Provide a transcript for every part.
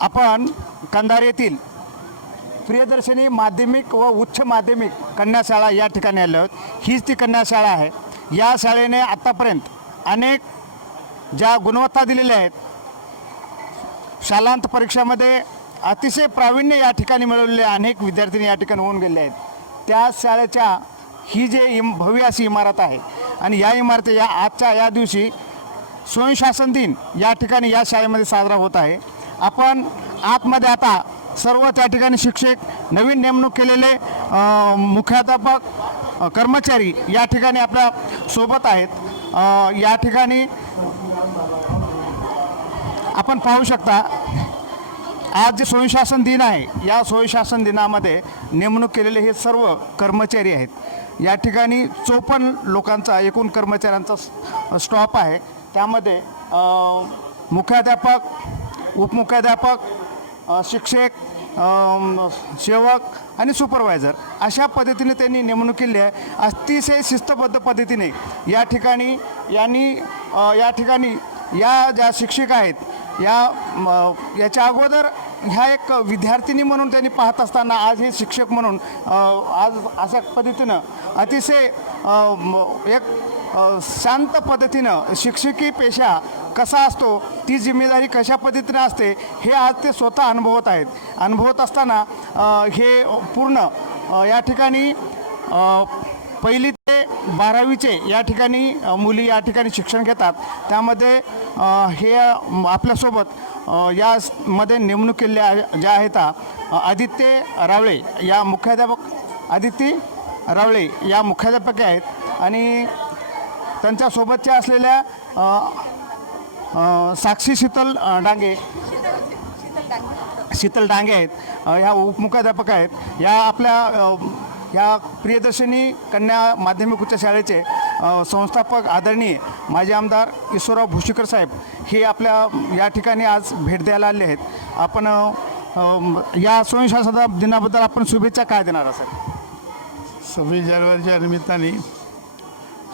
आपण कंधार येथील प्रियदर्शनी माध्यमिक व उच्च माध्यमिक कन्या शाळा या ठिकाणी आलो आहोत. हीच ती कन्या शाळा आहे. या शाळेने आत्तापर्यंत अनेक ज्या गुणवत्ता दिलेल्या आहेत शालांत परीक्षामध्ये अतिशय प्रावीण्य या ठिकाणी मिळवलेले अनेक विद्यार्थी या ठिकाणी होऊन गेले आहेत. त्या शाळेच्या ही जे इम भव्य अशी इमारत आहे आणि या इमारती या आजच्या या दिवशी स्वयंशासन दिन या ठिकाणी या शाळेमध्ये साजरा होत आहे. आपण आतमध्ये आता सर्व त्या ठिकाणी शिक्षक नवीन नेमणूक केलेले मुख्याध्यापक कर्मचारी या ठिकाणी आपल्यासोबत आहेत. या ठिकाणी आपण पाहू शकता आज जे स्वयंशासन दिन आहे या स्वयंशासन दिनामध्ये नेमणूक केलेले हे सर्व कर्मचारी आहेत. या ठिकाणी चोपन्न लोकांचा एकूण कर्मचाऱ्यांचा स्टॉप आहे. त्यामध्ये मुख्याध्यापक उपमुख्याध्यापक शिक्षक सेवक आणि सुपरवायझर अशा पद्धतीने त्यांनी नेमणूक केली आहे. अतिशय शिस्तबद्ध पद्धतीने या ठिकाणी यांनी या ठिकाणी या ज्या शिक्षिका आहेत या याच्या अगोदर ह्या एक विद्यार्थिनी म्हणून त्यांनी पाहत असताना आज हे शिक्षक म्हणून आज अशा पद्धतीनं अतिशय एक शांत पद्धतीनं शिक्षकी पेशा कसा असतो ती जिम्मेदारी कशा पद्धतीनं असते हे आज ते स्वतः अनुभवत आहेत. अनुभवत असताना हे पूर्ण या ठिकाणी पहिली ते बारावीचे या ठिकाणी मुली या ठिकाणी शिक्षण घेतात. त्यामध्ये हे आपल्यासोबत यामध्ये नेमणूक केलेल्या आहे- ज्या आहेत आदित्य रावळे या मुख्याध्यापक आदित्य रावळे या मुख्याध्यापक आहेत. आणि त्यांच्यासोबतच्या असलेल्या साक्षी शीतल डांगे. शीतल डांगे आहेत. ह्या उपमुख्याध्यापक आहेत. या आपल्या या प्रियदर्शनी कन्या माध्यमिक उच्च शाळेचे संस्थापक आदरणीय माजी आमदार ईश्वरराव भुशीकर साहेब हे आपल्या या ठिकाणी आज भेट द्यायला आले आहेत. आपण या स्वयंशासना दिनाबद्दल आपण शुभेच्छा काय देणार असेल सव्वीस जानेवारीच्या निमित्ताने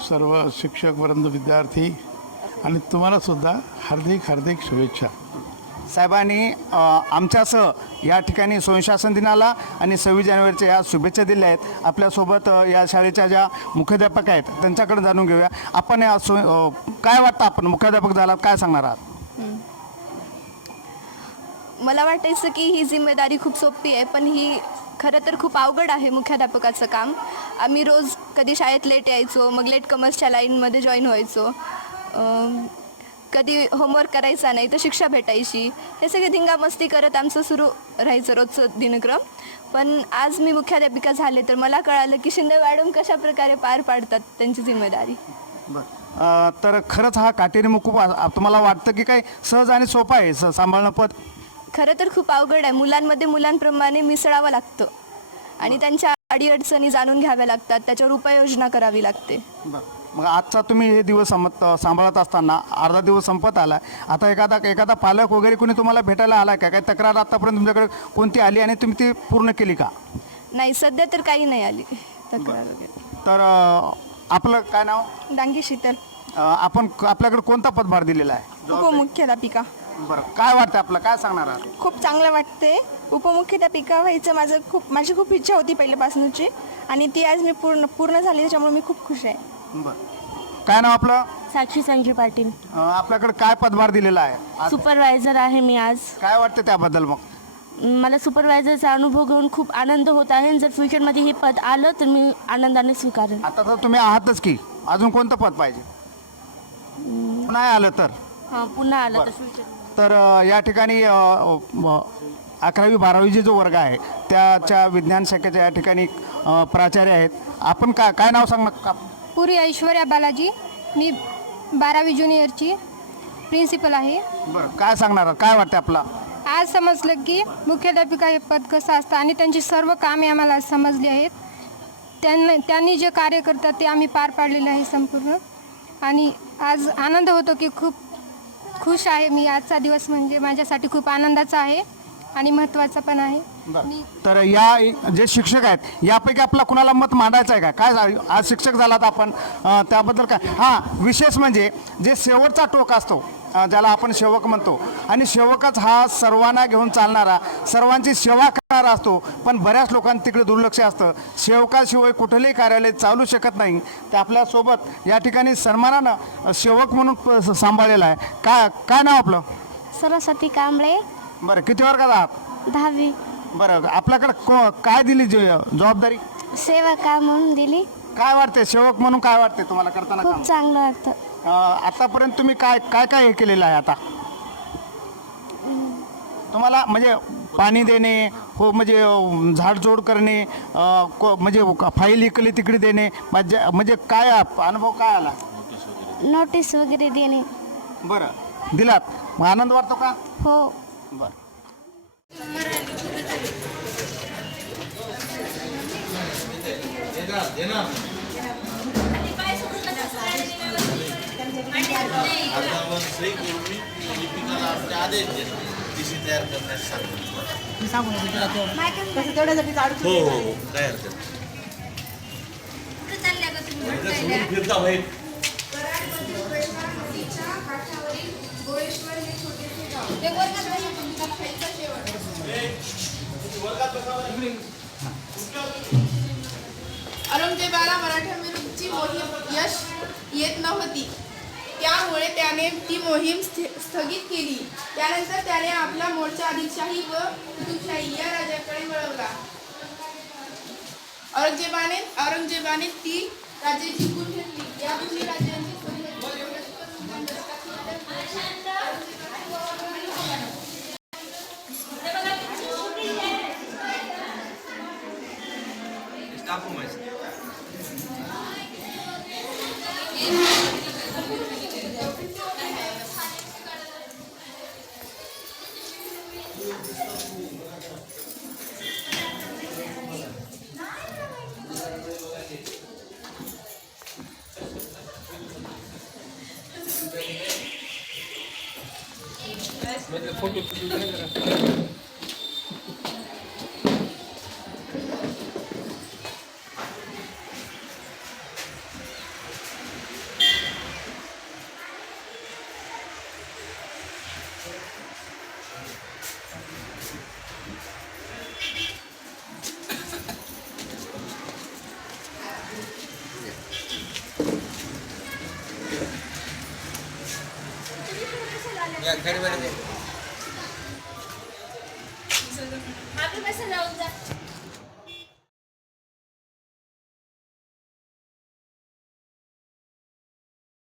सर्व शिक्षक वृंद विद्यार्थी आणि तुम्हालासुद्धा हार्दिक हार्दिक शुभेच्छा. साहेबांनी आमच्यासह या ठिकाणी स्वयंशासन दिनाला आणि सव्वीस जानेवारीच्या या शुभेच्छा दिल्या आहेत. आपल्यासोबत या शाळेच्या ज्या मुख्याध्यापक आहेत त्यांच्याकडे जाणून घेऊया. आपण या सोय अ, काय वाटतं आपण? मुख्याध्यापक झालात काय सांगणार आहात? मला वाटायचं की ही जिम्मेदारी खूप सोपी आहे पण ही खरं तर खूप अवघड आहे मुख्याध्यापकाचं काम. आम्ही रोज कधी शाळेत लेट यायचो मग लेट कमर्सच्या लाईनमध्ये जॉईन व्हायचो. कधी होमवर्क करायचा नाही तर शिक्षा भेटायची. हे सगळे धिंगामस्ती करत आमचं सुरू राहायचं रोजचं दिनक्रम. पण आज मी मुख्याध्यापिका झाले तर मला कळालं की शिंदे मॅडम कशा प्रकारे पार पाडतात त्यांची जिम्मेदारी. तर खरंच हा काटेरी मुकूप आ- तुम्हाला वाटतं की काय सहज आणि सोपं आहे स सांभाळणं पद? खरं तर खूप अवघड आहे. मुलांमध्ये मुलांप्रमाणे मिसळावं लागतं. आणि त्यांच्या अडीअडचणी जाणून घ्याव्या लागतात त्याच्यावर उपाययोजना करावी लागते. मग आजचा तुम्ही हे दिवस समत सांभाळत असताना अर्धा दिवस संपत आला आता एखादा एखादा पालक वगैरे कोणी तुम्हाला भेटायला आला का? काय तक्रार आतापर्यंत तुमच्याकडे कोणती आली आणि तुम्ही ती पूर्ण केली का? नाही सध्या तर काही नाही आली. तक्रार वगैरे. तर अ, आपलं काय नाव? डांगी शीतल. अ, आपण आपल्याकडे कोणता पदभार दिलेला आहे? उपमुख्याध्यापिका. बरं. काय वाटतं आपलं? काय सांगणार आहात? खूप चांगलं वाटते उपमुख्याध्यापिका व्हायचं माझं खूप माझी खूप इच्छा होती पहिल्यापासूनची. आणि ती आज मी पूर्ण पूर्ण झाली त्याच्यामुळे मी खूप खुश आहे. बरं. काय नाव आपलं? साक्षी संजय पाटील. अ, आपल्याकडे काय पदभार दिलेला आहे? आज सुपरवायझर आहे मी आज. काय वाटतं त्याबद्दल मग? मला सुपरवायझरचा अनुभव घेऊन खूप आनंद होत आहे. आणि जर फ्युचरमध्ये हे पद आलं तर मी आनंदाने स्वीकारेन. आता तर तुम्ही आहातच की. अजून कोणतं पद पाहिजे? नाही आलं तर? हां पुन्हा आलं तर फ्युचर तर अ, या ठिकाणी अ, म, अकरावी बारावीचे जो वर्ग आहे त्याच्या विज्ञान शाखेच्या या ठिकाणी प्राचार्य आहेत. आपण काय काय नाव सांगणार? का? पुरी ऐश्वर्या बालाजी. मी बारावी ज्युनियरची प्रिन्सिपल आहे. बरं काय सांगणार? आहात? काय वाटतं आपला? आज समजलं की मुख्याध्यापिका हे पद कसं असतं आणि त्यांची सर्व कामे आम्हाला आज समजली आहेत. त्यांना त्यांनी जे कार्य करतात ते आम्ही पार पाडलेले आहे संपूर्ण. आणि आज आनंद होतो की खूप खुश आहे मी. आजचा दिवस म्हणजे माझ्यासाठी खूप आनंदाचा आहे. आणि महत्त्वाचा पण आहे. मी तर या जे शिक्षक आहेत यापैकी आपला कुणाला मत मांडायचं आहे का? काय झा- आज शिक्षक झालात आपण अ, त्याबद्दल काय? हां विशेष म्हणजे जे शेवटचा टोक असतो अ, ज्याला आपण सेवक म्हणतो आणि सेवकच हा सर्वांना घेऊन चालणारा सर्वांची सेवा करणारा असतो पण बऱ्याच लोकांना तिकडे दुर्लक्ष असतं. सेवकाशिवाय कुठलंही कार्यालय चालू शकत नाही. तर आपल्यासोबत या ठिकाणी सन्मानानं अ, सेवक म्हणून प- सांभाळलेला आहे. काय काय नाव आपलं? सरस्वती कांबळे. बरं किती वर्गात आहात? दहावी. बरं आपल्याकडे को काय दिली जे- जबाबदारी? सेवा म्हणून दिली. काय वाटते सेवक म्हणून काय वाटते तुम्हाला करताना काम? खूप चांगलं वाटतं. अं, आतापर्यंत तुम्ही काय काय काय हे केलेलं आहे आता? तुम्हाला म्हणजे पाणी देणे हो म्हणजे अं, झाडझोड करणे अं, को- म्हणजे फाईल इकडे तिकडे देणे म्हणजे म्हणजे काय आप- अनुभव काय आला? नोटीस वगैरे देणे. बरं. दिलात. मग आनंद वाटतो का? हो. बरं मी तयार करण्यास हो हो हो काय हरकत नाही. फिरता औरंगजेबाला मराठ्यांविरुद्धची मोहीम यश येत नव्हती. त्यामुळे त्याने ती मोहीम स्थगित केली. त्यानंतर त्याने आपला मोर्चा आदिलशाही व कुतुबशाही या राजाकडे वळवला. औरंगजेबाने औरंगजेबाने ती राज्ये जिंकून घेतली. या दोन्ही राज्यांची मागे बसा जाऊन जा.